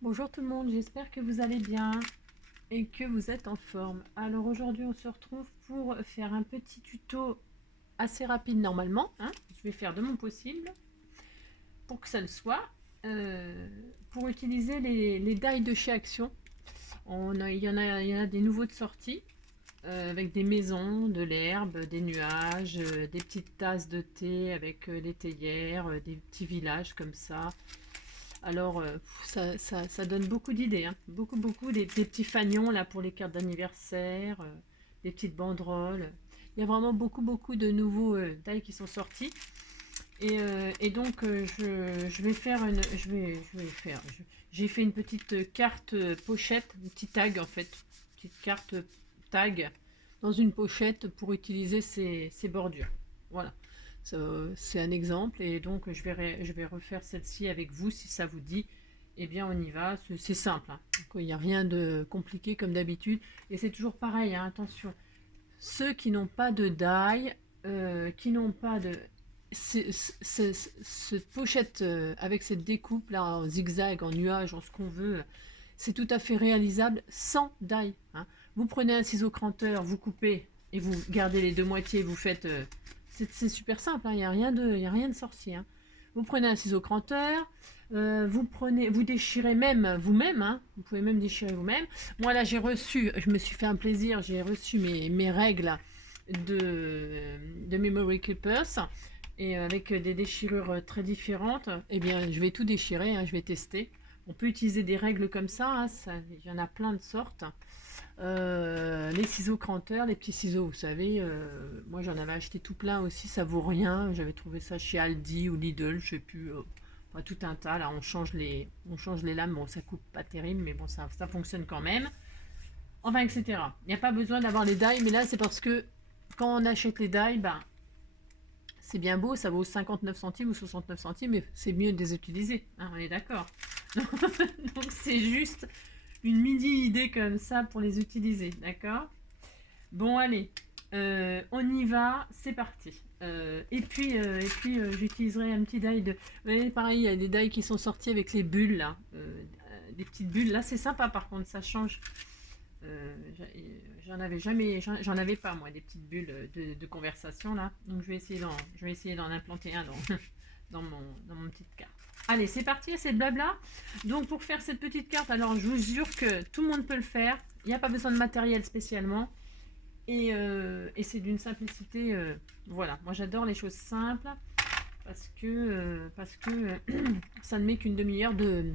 Bonjour tout le monde, j'espère que vous allez bien et que vous êtes en forme. Alors aujourd'hui on se retrouve pour faire un petit tuto assez rapide normalement, hein. Je vais faire de mon possible pour que ça le soit. Pour utiliser les die de chez Action. Il y en a des nouveaux de sortie avec des maisons, de l'herbe, des nuages, des petites tasses de thé avec des théières, des petits villages comme ça. Alors, ça donne beaucoup d'idées, hein. Beaucoup, des petits fanions là pour les cartes d'anniversaire, des petites banderoles. Il y a vraiment beaucoup de nouveaux tailles qui sont sortis. Et donc, je vais faire une, je vais faire, j'ai fait une petite carte pochette, une petite tag en fait, petite carte tag dans une pochette pour utiliser ces bordures. Voilà. C'est un exemple et donc je vais refaire celle-ci avec vous si ça vous dit. Eh bien on y va, c'est simple, hein. Il n'y a rien de compliqué comme d'habitude et c'est toujours pareil, hein, attention. Ceux qui n'ont pas de die, qui n'ont pas de... Cette pochette avec cette découpe là en zigzag, en nuage, en ce qu'on veut, c'est tout à fait réalisable sans die, hein. Vous prenez un ciseau cranteur, vous coupez et vous gardez les deux moitiés, vous faites... c'est super simple, hein, il n'y a, y a rien de sorcier, hein. Vous prenez un ciseau cranteur, vous déchirez même vous-même, hein, vous pouvez même déchirer vous-même. Moi là je me suis fait un plaisir, j'ai reçu mes règles de Memory Clippers et avec des déchirures très différentes. Eh bien je vais tout déchirer, hein, je vais tester. On peut utiliser des règles comme ça, hein, il y en a plein de sortes. Les ciseaux cranteurs, les petits ciseaux, vous savez, moi j'en avais acheté tout plein aussi, ça vaut rien. J'avais trouvé ça chez Aldi ou Lidl, je sais plus. Enfin, tout un tas, là on change les lames, bon ça coupe pas terrible, mais bon ça fonctionne quand même. Enfin, etc. Il n'y a pas besoin d'avoir les die, mais là c'est parce que quand on achète les die, ben, c'est bien beau, ça vaut 59 centimes ou 69 centimes, mais c'est mieux de les utiliser, hein, on est d'accord. Donc c'est juste une mini idée comme ça pour les utiliser, d'accord? Bon, allez, on y va, c'est parti. J'utiliserai un petit die de... Vous voyez, pareil, il y a des die qui sont sortis avec les bulles, là. Des petites bulles. Là, c'est sympa, par contre, ça change. Euh, j'en avais pas, moi, des petites bulles de conversation, là. Donc, je vais essayer d'en implanter un dans mon petite carte. Allez, c'est parti, c'est le blabla. Donc, pour faire cette petite carte, alors, je vous jure que tout le monde peut le faire. Il n'y a pas besoin de matériel spécialement. Et c'est d'une simplicité, voilà, moi j'adore les choses simples parce que ça ne met qu'une demi-heure euh,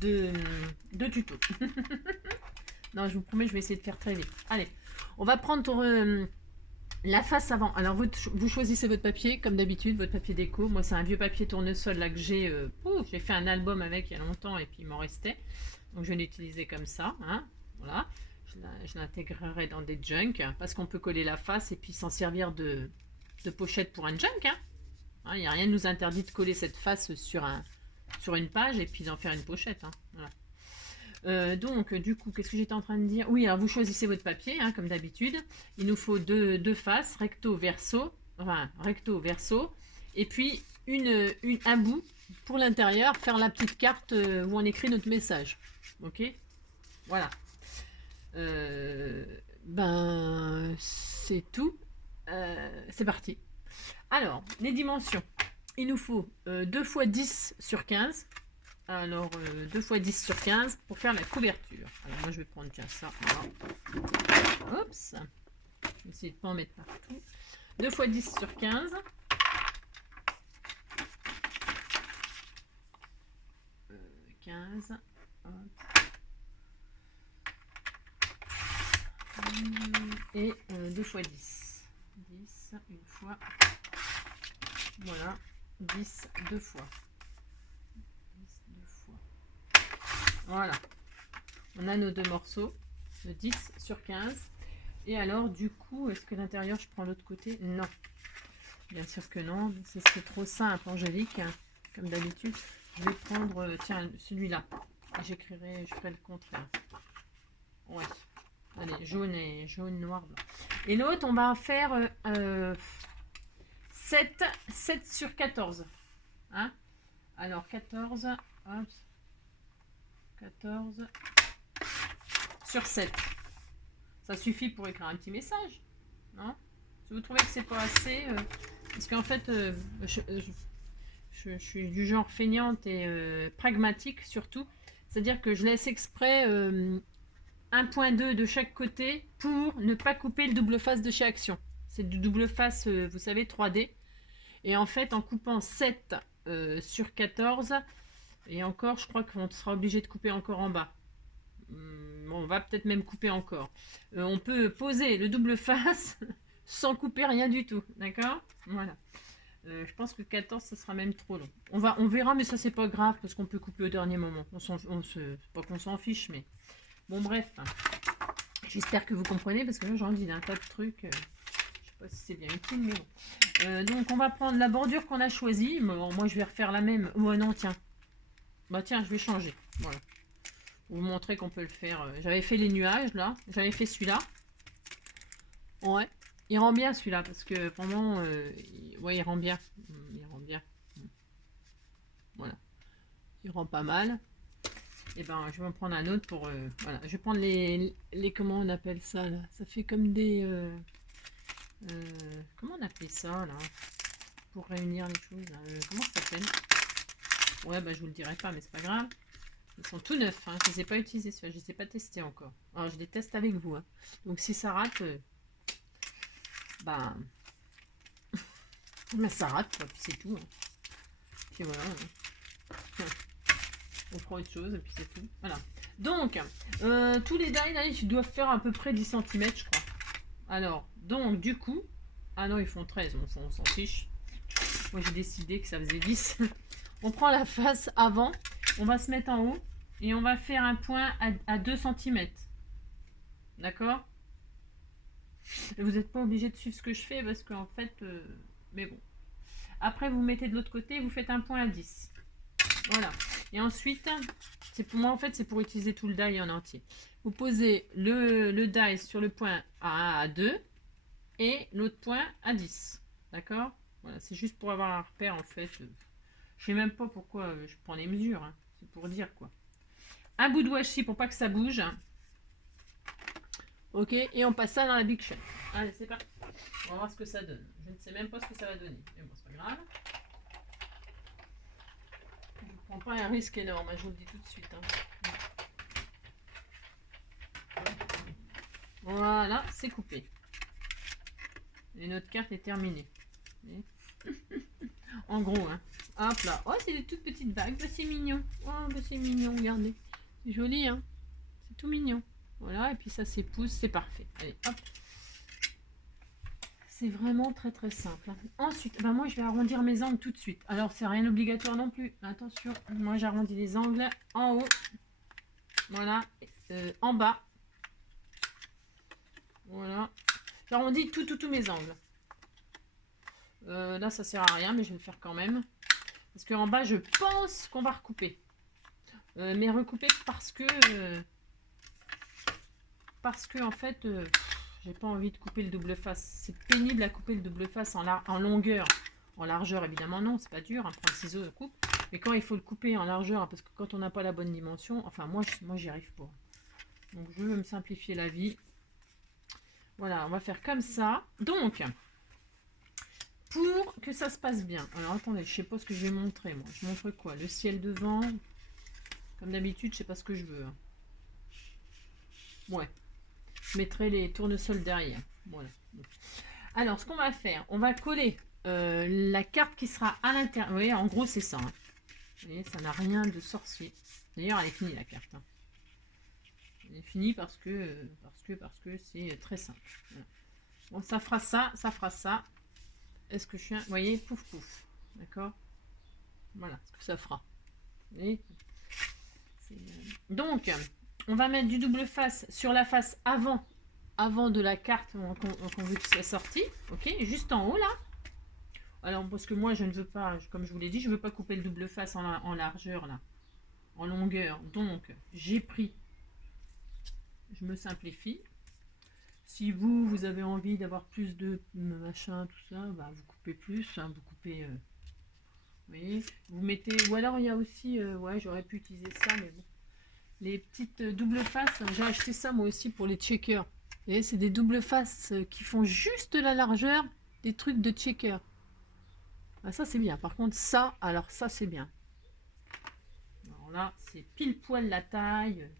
de, de tuto. Non, je vous promets, je vais essayer de faire très vite. Allez, on va prendre la face avant. Alors vous choisissez votre papier, comme d'habitude, votre papier déco. Moi c'est un vieux papier tournesol là que j'ai fait un album avec il y a longtemps et puis il m'en restait. Donc je vais l'utiliser comme ça, hein, voilà. Je l'intégrerai dans des junks parce qu'on peut coller la face et puis s'en servir de pochette pour un junk, hein. Il n'y a rien qui nous interdit de coller cette face sur une page et puis d'en faire une pochette, hein. Voilà. Donc, du coup, qu'est-ce que j'étais en train de dire? Oui, alors vous choisissez votre papier, hein, comme d'habitude. Il nous faut deux faces, recto, verso, enfin, recto, verso, et puis un bout pour l'intérieur, faire la petite carte où on écrit notre message. Ok? Voilà. Ben, c'est tout. C'est parti. Alors, les dimensions. Il nous faut 2 fois 10 sur 15. Alors, 2 fois 10 sur 15 pour faire la couverture. Alors, moi, je vais prendre tiens, ça. Voilà. Oups. Je vais essayer de ne pas en mettre partout. 2 fois 10 sur 15. 15. Hop. Et 2 fois 10. 10, une fois. Voilà. 10, deux fois. 10, deux fois. Voilà. On a nos deux morceaux. De 10 sur 15. Et alors, du coup, est-ce que l'intérieur, je prends l'autre côté? Non. Bien sûr que non. Ce serait trop simple, Angélique. Hein, comme d'habitude. Je vais prendre, tiens, celui-là. Je ferai le contraire. Ouais. Allez, jaune, noir, blanc. Et l'autre, on va faire 7 sur 14. Hein? Alors, 14. Hop. 14 sur 7. Ça suffit pour écrire un petit message, non? Si vous trouvez que c'est pas assez, parce qu'en fait, je suis du genre feignante et pragmatique surtout. C'est-à-dire que je laisse exprès 1.2 de chaque côté pour ne pas couper le double face de chez Action. C'est du double face, vous savez, 3D. Et en fait, en coupant 7 sur 14, et encore, je crois qu'on sera obligé de couper encore en bas. On va peut-être même couper encore. On peut poser le double face sans couper rien du tout. D'accord? Voilà. Je pense que 14, ça sera même trop long. On verra, mais ça, c'est pas grave parce qu'on peut couper au dernier moment. Pas qu'on s'en fiche, mais... Bon, bref. J'espère que vous comprenez parce que là, j'en dis d'un tas de trucs. Je sais pas si c'est bien utile, mais bon. Donc, on va prendre la bordure qu'on a choisie. Bon, moi, je vais refaire la même. Oh non, tiens. Bah, tiens, je vais changer. Voilà. Vous montrer qu'on peut le faire. J'avais fait les nuages, là. J'avais fait celui-là. Ouais. Il rend bien, celui-là, parce que vraiment... ouais, il rend bien. Il rend bien. Voilà. Il rend pas mal. Et ben, je vais en prendre un autre pour... voilà. Je vais prendre les... Comment on appelle ça, là? Ça fait comme des... comment on appelle ça, là? Pour réunir les choses, là. Comment ça s'appelle? Ouais, bah, je vous le dirai pas, mais c'est pas grave. Ils sont tout neufs, hein. Je les ai pas utilisés, je les ai pas testés encore. Alors, je les teste avec vous, hein. Donc, si ça rate... bah... mais ça rate, quoi. Puis c'est tout, hein. Puis voilà. Hein. On prend autre chose, et puis c'est tout. Voilà. Donc, tous les die, là, ils doivent faire à peu près 10 cm, je crois. Alors, donc, du coup... Ah non, ils font 13, on s'en fiche. Moi, j'ai décidé que ça faisait 10. On prend la face avant, on va se mettre en haut, et on va faire un point à 2 cm. D'accord? Vous n'êtes pas obligé de suivre ce que je fais, parce qu'en fait... mais bon. Après, vous mettez de l'autre côté, vous faites un point à 10. Voilà. Et ensuite, c'est pour moi, en fait, c'est pour utiliser tout le die en entier. Vous posez le die sur le point à 2 et l'autre point à 10. D'accord? Voilà, c'est juste pour avoir un repère, en fait. Je sais même pas pourquoi je prends les mesures. Hein. C'est pour dire, quoi. Un bout de washi pour pas que ça bouge. Ok, et on passe ça dans la Big Shot. Allez, c'est parti. On va voir ce que ça donne. Je ne sais même pas ce que ça va donner. Mais bon, c'est pas grave. Je ne prends pas un risque énorme, je vous le dis tout de suite. Hein. Voilà, c'est coupé. Et notre carte est terminée. En gros, hein. Hop là. Oh, c'est des toutes petites bagues. Bah, c'est mignon. Oh, bah, c'est mignon, regardez. C'est joli, hein. C'est tout mignon. Voilà, et puis ça s'épouse, c'est parfait. Allez, hop. C'est vraiment très très simple. Hein. Ensuite, bah, moi je vais arrondir mes angles tout de suite. Alors, c'est rien d'obligatoire non plus. Attention, moi j'arrondis les angles en haut. Voilà. En bas. Voilà. J'arrondis tous mes angles. Là, ça sert à rien, mais je vais le faire quand même. Parce qu'en bas, je pense qu'on va recouper. Mais recouper parce que en fait, j'ai pas envie de couper le double face. C'est pénible à couper le double face en longueur. En largeur, évidemment, non, c'est pas dur. Hein, prendre le ciseau, on coupe. Mais quand il faut le couper en largeur, parce que quand on n'a pas la bonne dimension, enfin, moi j'y arrive pas. Donc, je veux me simplifier la vie. Voilà, on va faire comme ça. Donc, pour que ça se passe bien. Alors, attendez, je sais pas ce que je vais montrer, moi. Je montre quoi? Le ciel devant. Comme d'habitude, je sais pas ce que je veux. Hein. Ouais. Je mettrai les tournesols derrière. Voilà. Alors, ce qu'on va faire, on va coller la carte qui sera à l'intérieur. Vous voyez, en gros, c'est ça. Hein. Vous voyez, ça n'a rien de sorcier. D'ailleurs, elle est finie, la carte. Hein. Elle est finie parce que c'est très simple. Voilà. Bon, ça fera ça, ça fera ça. Est-ce que je suis... Vous voyez, pouf, pouf. D'accord? Voilà ce que ça fera. Vous voyez, donc, on va mettre du double face sur la face avant de la carte qu'on veut que soit sortie. Ok, juste en haut là. Alors, parce que moi, je ne veux pas, comme je vous l'ai dit, je ne veux pas couper le double face en largeur là, en longueur. Donc, j'ai pris, je me simplifie. Si vous avez envie d'avoir plus de machin, tout ça, bah, vous coupez plus, hein, vous coupez... vous voyez, vous mettez... Ou alors, il y a aussi... ouais, j'aurais pu utiliser ça, mais bon. les petites doubles faces. J'ai acheté ça moi aussi pour les checkers. Vous voyez, c'est des doubles faces qui font juste la largeur des trucs de checker. Ah, ça c'est bien. Par contre ça, alors ça c'est bien. Alors là, c'est pile poil la taille.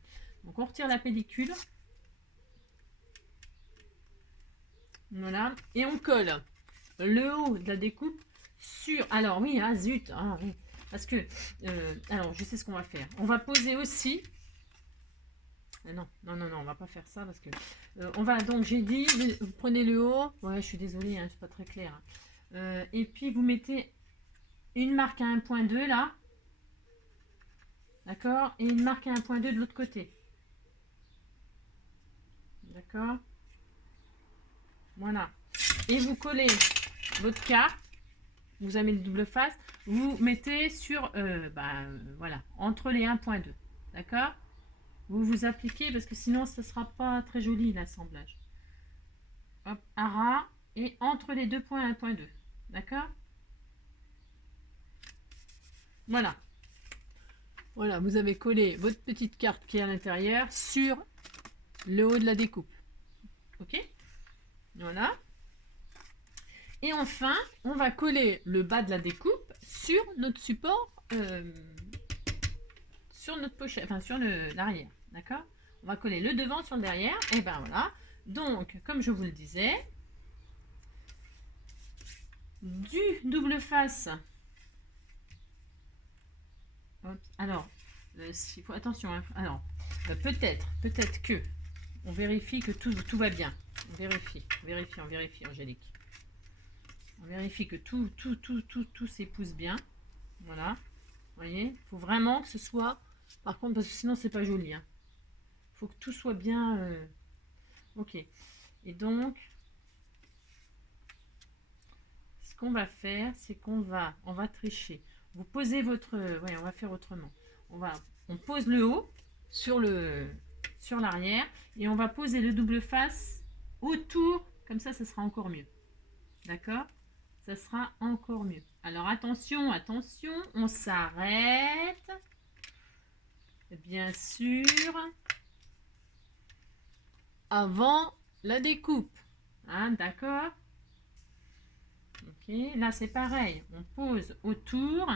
Donc on retire la pellicule. Voilà. Et on colle le haut de la découpe sur... Alors oui, ah zut. Ah, oui. Parce que... alors, je sais ce qu'on va faire. On va poser aussi... Non, non, non, non, on va pas faire ça parce que... on va donc, j'ai dit, vous prenez le haut. Ouais, je suis désolée, hein, c'est pas très clair. Et puis, vous mettez une marque à 1.2 là. D'accord. Et une marque à 1.2 de l'autre côté. D'accord. Voilà. Et vous collez votre carte. Vous avez le double face. Vous mettez sur, voilà, entre les 1.2. D'accord. Vous vous appliquez parce que sinon, ce ne sera pas très joli l'assemblage. Hop, à ras et entre les deux points 1.2. D'accord. Voilà. Voilà, vous avez collé votre petite carte qui est à l'intérieur sur le haut de la découpe. Ok. Voilà. Et enfin, on va coller le bas de la découpe sur notre support, sur notre pochette, enfin sur l'arrière. D'accord. On va coller le devant sur le derrière. Et ben voilà. Donc, comme je vous le disais, du double face. Hop. Alors, il faut attention. Hein. Alors, peut-être que on vérifie que tout va bien. On vérifie, Angélique. On vérifie que tout s'épouse bien. Voilà. Vous voyez, il faut vraiment que ce soit. Par contre, parce que sinon c'est pas joli. Hein. Faut que tout soit bien. Ok. Et donc, ce qu'on va faire, c'est qu'on va tricher. Vous posez votre. Ouais, on va faire autrement. On pose le haut sur l'arrière et on va poser le double face autour. Comme ça sera encore mieux. D'accord? Ça sera encore mieux. Alors attention, attention, on s'arrête. Bien sûr. Avant la découpe. Hein, d'accord? Ok, là c'est pareil. On pose autour.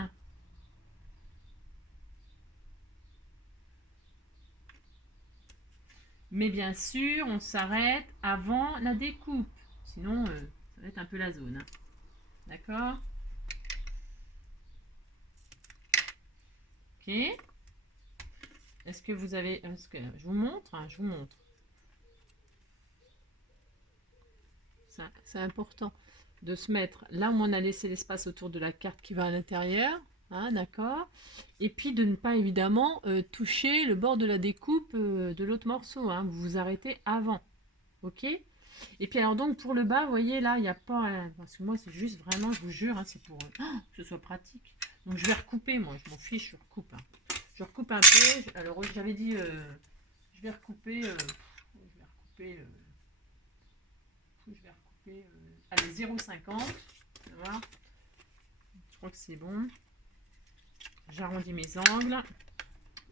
Mais bien sûr, on s'arrête avant la découpe. Sinon, ça va être un peu la zone. Hein. D'accord? Ok. Est-ce que vous avez... je vous montre, hein, je vous montre. C'est important de se mettre là où on a laissé l'espace autour de la carte qui va à l'intérieur. Hein, d'accord. Et puis de ne pas évidemment toucher le bord de la découpe de l'autre morceau. Hein. Vous vous arrêtez avant. Ok. Et puis alors donc pour le bas, vous voyez là, il n'y a pas... parce que moi c'est juste vraiment, je vous jure, hein, c'est pour que ce soit pratique. Donc je vais recouper, moi je m'en fiche, je recoupe. Hein. Je recoupe un peu. Alors j'avais dit, je vais recouper... allez, 0,50. Voilà. Je crois que c'est bon. J'arrondis mes angles.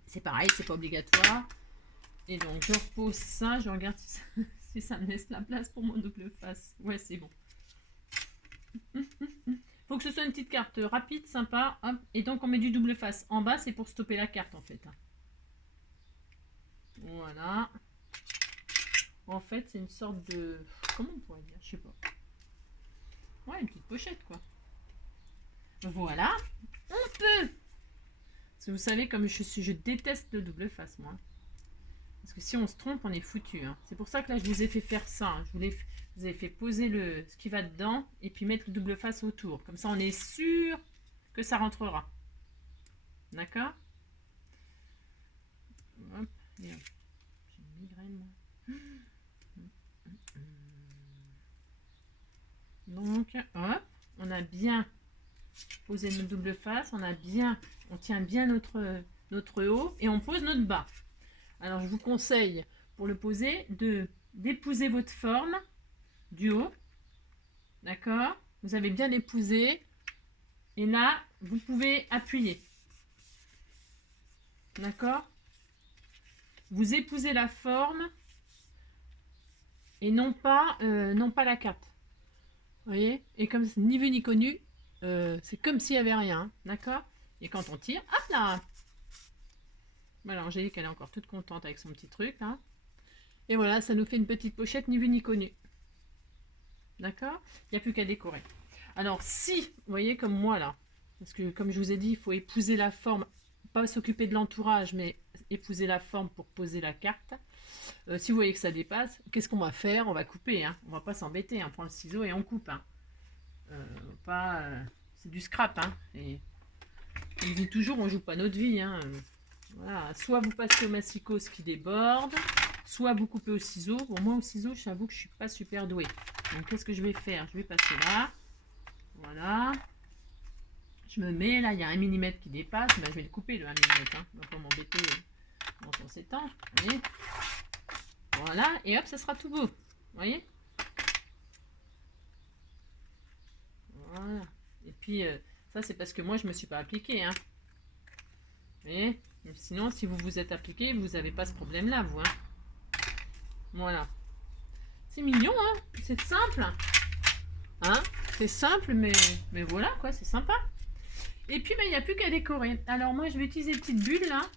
C'est pareil, c'est pas obligatoire. Et donc je repose ça, je regarde si ça me laisse la place pour mon double face. Ouais, c'est bon. Faut que ce soit une petite carte rapide, sympa. Hop. Et donc on met du double face en bas, c'est pour stopper la carte en fait. Voilà. En fait, c'est une sorte de... Comment on pourrait dire? Je sais pas. Ouais, une petite pochette quoi. Voilà. On peut. Parce que vous savez, comme je déteste le double face moi. Parce que si on se trompe, on est foutu. Hein. C'est pour ça que là, je vous ai fait faire ça. Hein. Je vous ai fait poser ce qui va dedans et puis mettre le double face autour. Comme ça, on est sûr que ça rentrera. D'accord? Hop. J'ai une migraine, moi. Donc, hop. On a bien posé notre double face. On tient bien notre haut et on pose notre bas. Alors, je vous conseille, pour le poser, d'épouser votre forme du haut. D'accord? Vous avez bien épousé. Et là, vous pouvez appuyer. D'accord? vous épousez la forme et non pas la carte. Vous voyez? Et comme c'est ni vu ni connu, c'est comme s'il n'y avait rien. D'accord? Et quand on tire, hop là! Voilà, Angélique, elle est encore toute contente avec son petit truc là. Et voilà, ça nous fait une petite pochette ni vu ni connu. D'accord? Il n'y a plus qu'à décorer. Alors si, vous voyez comme moi là, parce que comme je vous ai dit, il faut épouser la forme, pas s'occuper de l'entourage, mais épouser la forme pour poser la carte. Si vous voyez que ça dépasse, qu'est-ce qu'on va faire? On va couper, hein. On va pas s'embêter, hein. On prend le ciseau et on coupe. Hein. C'est du scrap. Hein. Et on dit toujours, on joue pas notre vie. Hein. Voilà. Soit vous passez au massicot ce qui déborde, soit vous coupez au ciseau. Bon, moi au ciseau, j'avoue que je suis pas super douée. Donc qu'est-ce que je vais faire? Je vais passer là. Voilà. Je me mets là, il y a 1 mm qui dépasse. Ben, je vais le couper le 1 mm. Hein. On va pas m'embêter dans son s'étend. Voilà. Et hop, ça sera tout beau. Vous voyez? Voilà. Et puis, ça c'est parce que moi je me suis pas appliquée. Hein. Vous voyez? Sinon, si vous vous êtes appliqué, vous n'avez pas ce problème-là, vous. Hein. Voilà. C'est mignon, hein? C'est simple. Hein? C'est simple, mais voilà, quoi, c'est sympa. Et puis, il n'y a plus qu'à décorer. Alors, moi, je vais utiliser les petites bulles, là.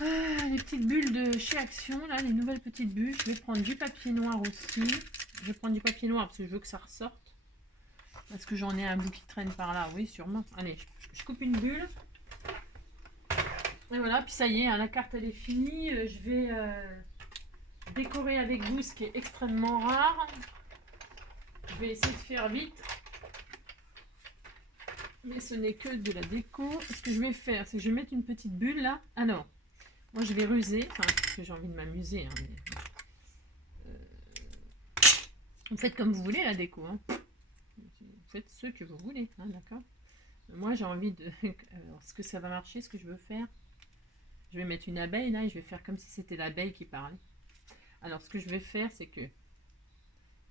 Les petites bulles de chez Action, là, les nouvelles petites bulles. Je vais prendre du papier noir aussi. Je vais prendre du papier noir parce que je veux que ça ressorte. Parce que j'en ai un bout qui traîne par là, oui, sûrement. Allez, je coupe une bulle. Et voilà, puis ça y est, hein, la carte, elle est finie. Je vais décorer avec vous, ce qui est extrêmement rare. Je vais essayer de faire vite. Mais ce n'est que de la déco. Ce que je vais faire, c'est que je vais mettre une petite bulle là. Ah non, moi je vais ruser, enfin, parce que j'ai envie de m'amuser. Hein, vous faites comme vous voulez la déco. Hein. Vous faites ce que vous voulez, hein, d'accord. Moi j'ai envie de... Alors, est-ce que ça va marcher, ce que je veux faire? Je vais mettre une abeille là et je vais faire comme si c'était l'abeille qui parlait. Alors ce que je vais faire, c'est que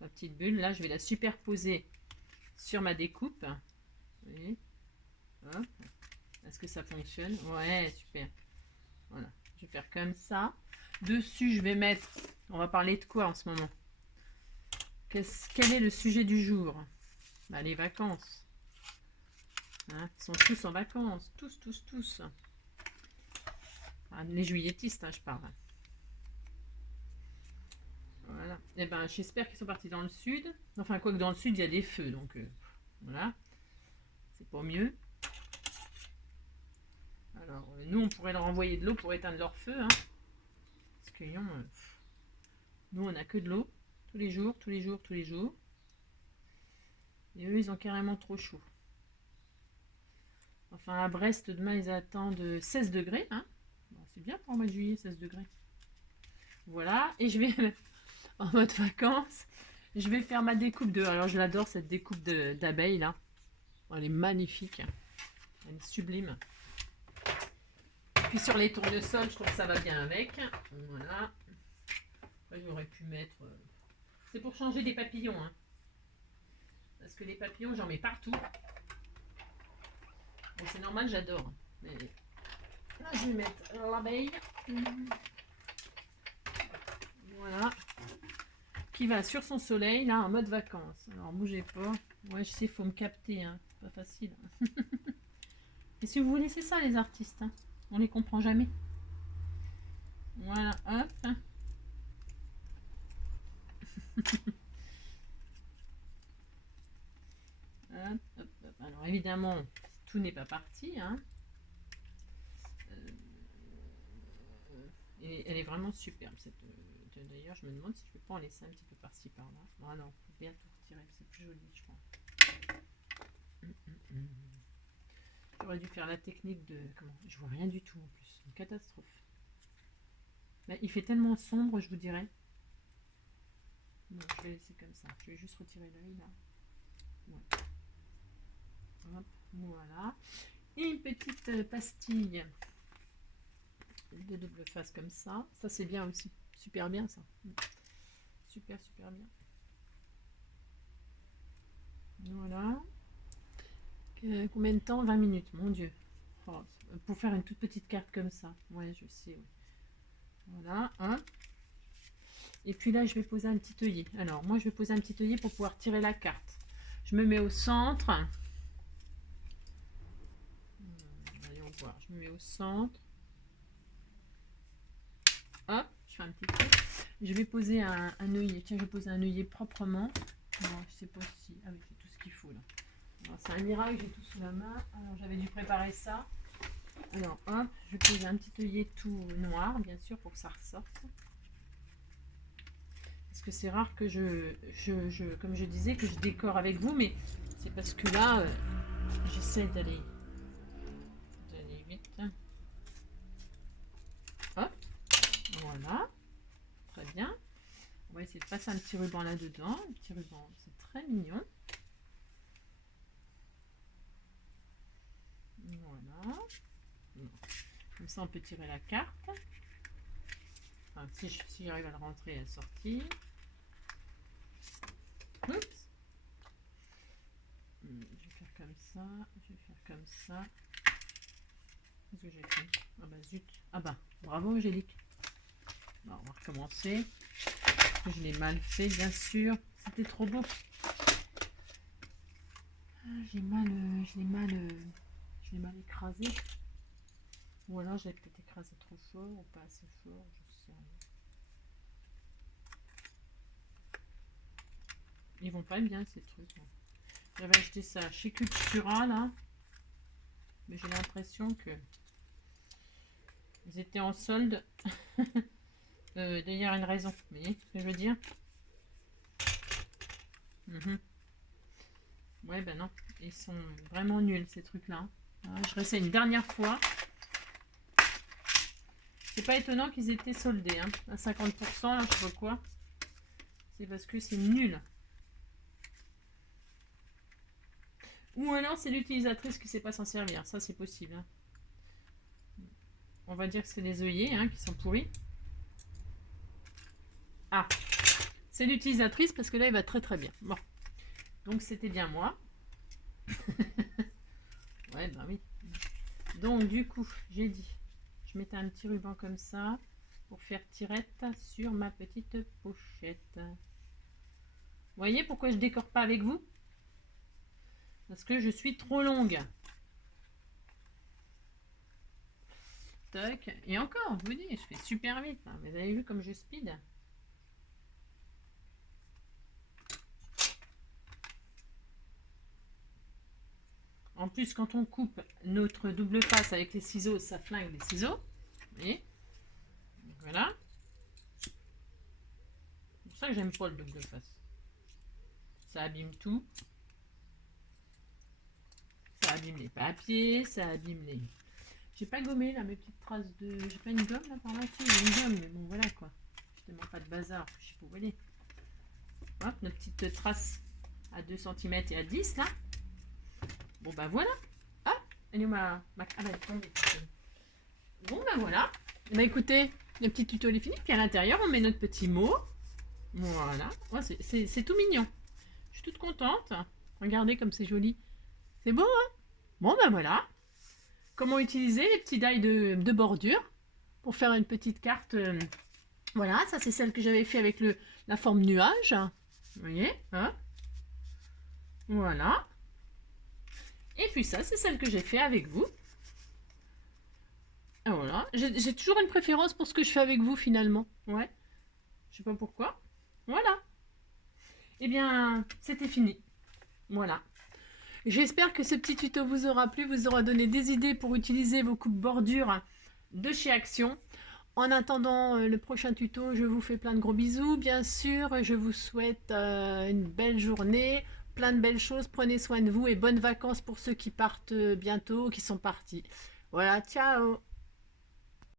ma petite bulle là, je vais la superposer sur ma découpe. Vous voyez? Hop. Est-ce que ça fonctionne? Ouais, super. Voilà. Je vais faire comme ça. Dessus, je vais mettre... On va parler de quoi en ce moment? Quel est le sujet du jour? Bah, les vacances. Hein, ils sont tous en vacances. Tous, tous, tous. Enfin, les juilletistes, hein, je parle. Voilà. Et ben, j'espère qu'ils sont partis dans le sud. Enfin, quoique dans le sud, il y a des feux. Donc, voilà. C'est pas mieux. Alors, nous, on pourrait leur envoyer de l'eau pour éteindre leur feu. Hein. Parce que nous, on n'a que de l'eau. Tous les jours, tous les jours, tous les jours. Et eux, ils ont carrément trop chaud. Enfin, à Brest, demain, ils attendent 16 degrés. Hein. Bon, c'est bien pour le mois de juillet, 16 degrés. Voilà. Et je vais, en mode vacances, je vais faire ma découpe de... Alors, je l'adore, cette découpe d'abeilles, là. Elle est magnifique. Elle est sublime. Puis sur les tournesols, je trouve que ça va bien avec. Voilà. Après, j'aurais pu mettre... C'est pour changer des papillons. Hein. Parce que les papillons, j'en mets partout. Bon, c'est normal, j'adore. Mais là, je vais mettre l'abeille. Voilà. Qui va sur son soleil, là, en mode vacances. Alors, bougez pas. Ouais, je sais, il faut me capter. Hein. C'est pas facile. Et si vous voulez, c'est ça, les artistes. Hein. On les comprend jamais. Voilà, hop. Hop, hop, hop. Alors évidemment, tout n'est pas parti. Hein. Et elle est vraiment superbe. D'ailleurs, je me demande si je peux pas en laisser un petit peu par-ci par-là. Ah non, il faut bien tout retirer. C'est plus joli, je crois. J'aurais dû faire la technique de... Comment? Je vois rien du tout en plus. Une catastrophe. Là, il fait tellement sombre, je vous dirais. Non, je vais laisser comme ça. Je vais juste retirer l'œil là. Ouais. Hop, voilà. Et une petite pastille de double face comme ça. Ça, c'est bien aussi. Super bien, ça. Super, super bien. Voilà. Combien de temps? 20 minutes, mon Dieu. Oh, pour faire une toute petite carte comme ça. Ouais, je sais. Ouais. Voilà, hein. Et puis là, je vais poser un petit œillet. Alors, moi, je vais poser un petit œillet pour pouvoir tirer la carte. Je me mets au centre. Voyons voir. Je me mets au centre. Hop, je fais un petit peu. Je vais poser un œillet. Tiens, je vais poser un œillet proprement. Non, je sais pas si... Ah oui, j'ai tout ce qu'il faut là. C'est un miracle, j'ai tout sous la main. Alors, j'avais dû préparer ça. Alors, hop, je vais poser un petit œillet tout noir, bien sûr, pour que ça ressorte. Parce que c'est rare que comme je disais, que je décore avec vous, mais c'est parce que là, j'essaie d'aller vite. Hop, voilà, très bien. On va essayer de passer un petit ruban là-dedans. Un petit ruban, c'est très mignon. Voilà. Comme ça, on peut tirer la carte. Enfin, si j'arrive à le rentrer et à le sortir. Oups. Je vais faire comme ça. Je vais faire comme ça. Qu'est-ce que j'ai fait? Ah bah zut. Ah bah, bravo Angélique. Bon, on va recommencer. Je l'ai mal fait, bien sûr. C'était trop beau. Je l'ai mal écrasé. Ou alors j'ai peut-être écrasé trop fort ou pas assez fort, je sais rien. Ils vont pas bien ces trucs. J'avais acheté ça chez Cultura là. Mais j'ai l'impression que ils étaient en solde. D'ailleurs, une raison. Vous voyez ce que je veux dire? Ouais, ben non. Ils sont vraiment nuls ces trucs-là. Je réessaye une dernière fois. C'est pas étonnant qu'ils étaient soldés. Hein. À 50%, là, je sais pas quoi. C'est parce que c'est nul. Ou alors c'est l'utilisatrice qui sait pas s'en servir. Ça, c'est possible. Hein. On va dire que c'est les œillets qui sont pourris. Ah, c'est l'utilisatrice parce que là, il va très très bien. Bon. Donc, c'était bien moi. Ouais, bah oui. Donc, du coup, j'ai dit, je mettais un petit ruban comme ça pour faire tirette sur ma petite pochette. Vous voyez pourquoi je décore pas avec vous? Parce que je suis trop longue. Toc. Et encore, je vous dis, je fais super vite. Hein. Vous avez vu comme je speed? En plus, quand on coupe notre double face avec les ciseaux, ça flingue les ciseaux. Vous voyez? Voilà. C'est pour ça que j'aime pas le double face. Ça abîme tout. Ça abîme les papiers, ça abîme les... J'ai pas gommé là mes petites traces de... J'ai pas une gomme là par là? Si, j'ai une gomme, mais bon voilà quoi. Justement pas de bazar, je sais pas où aller. Hop, notre petite trace à 2 cm et à 10 là. Bon bah voilà. Ah, elle est où ma... Ah bah elle est tombée. Bon bah voilà. Bah écoutez, le petit tuto est fini. Puis à l'intérieur on met notre petit mot. Voilà. Ouais, c'est tout mignon. Je suis toute contente. Regardez comme c'est joli. C'est beau hein? Bon ben voilà. Comment utiliser les petits die de bordure pour faire une petite carte. Voilà, ça c'est celle que j'avais fait avec la forme nuage. Vous voyez hein? Voilà. Et puis ça, c'est celle que j'ai fait avec vous. Et voilà. J'ai toujours une préférence pour ce que je fais avec vous finalement. Ouais. Je sais pas pourquoi. Voilà. Eh bien, c'était fini. Voilà. J'espère que ce petit tuto vous aura plu, vous aura donné des idées pour utiliser vos coupes bordure de chez Action. En attendant le prochain tuto, je vous fais plein de gros bisous. Bien sûr, je vous souhaite une belle journée, plein de belles choses. Prenez soin de vous et bonnes vacances pour ceux qui partent bientôt, qui sont partis. Voilà, ciao!